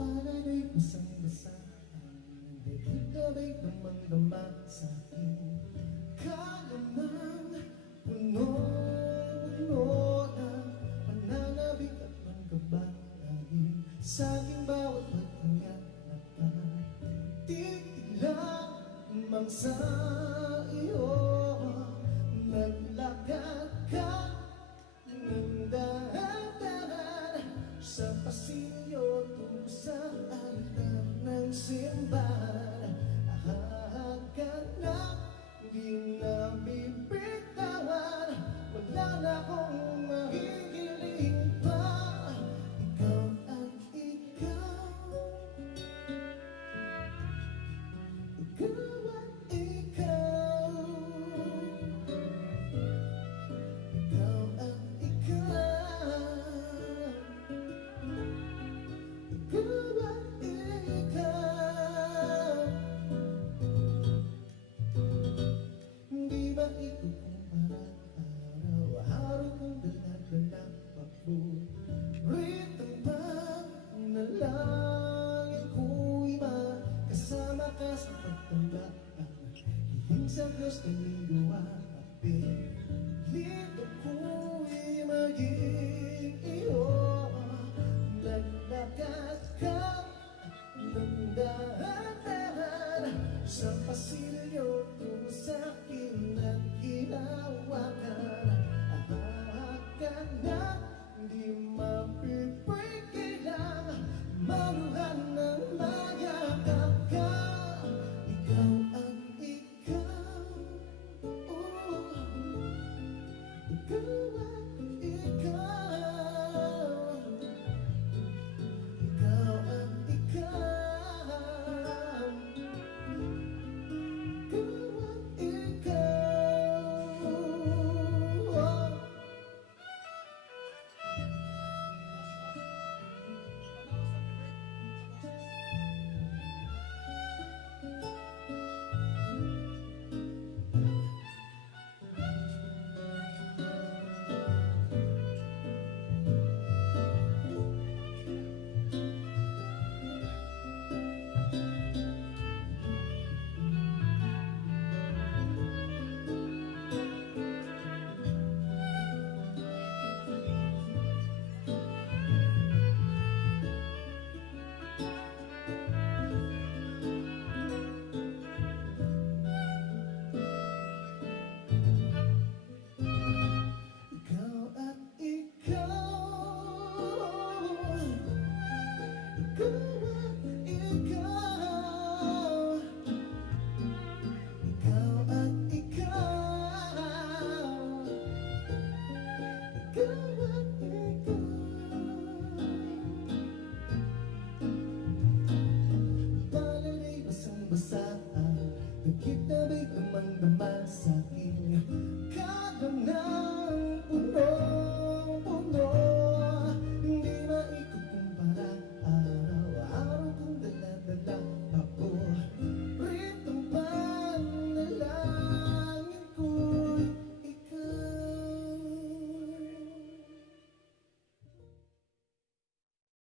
Pala'y basang-basa ang dahil damang-dama sa'kin. Kala ng puno-puno ng pananabik at pangkabahin. Sa'king bawat paghinga nakatitig lamang sa iyo. Naglakad ka ng dahan-dahan sa pasilyo tungo sa altar ng simbahan. Ahad ka na, di na bibitawan. Wala na akong mahihiling pa. Ikaw at ikaw, ikaw at ikaw, ikaw at ikaw, ikaw at ikaw. Di ba ito kung araw-araw kong dala-dalang paboritong panalangin ko'y makasama ka sa pagtandaan. Hihing sa Diyos kaming gawa lito ko'y maging iyo. Naglakad ka ng dahan-dahan sa pasilyo tungo sa'kin at hinawakan. Ahad ka na, di mapipigilan, maluhan ng mayakap ka. Ikaw at ikaw, oh, ikaw at ikaw, ikaw at ikaw, ikaw at ikaw, oh. Ikaw at ikaw, ikaw at ikaw, ikaw at ikaw, ikaw at ikaw. Pala'y basang-basa ang dagit na ba'y damang-dama sa'kin.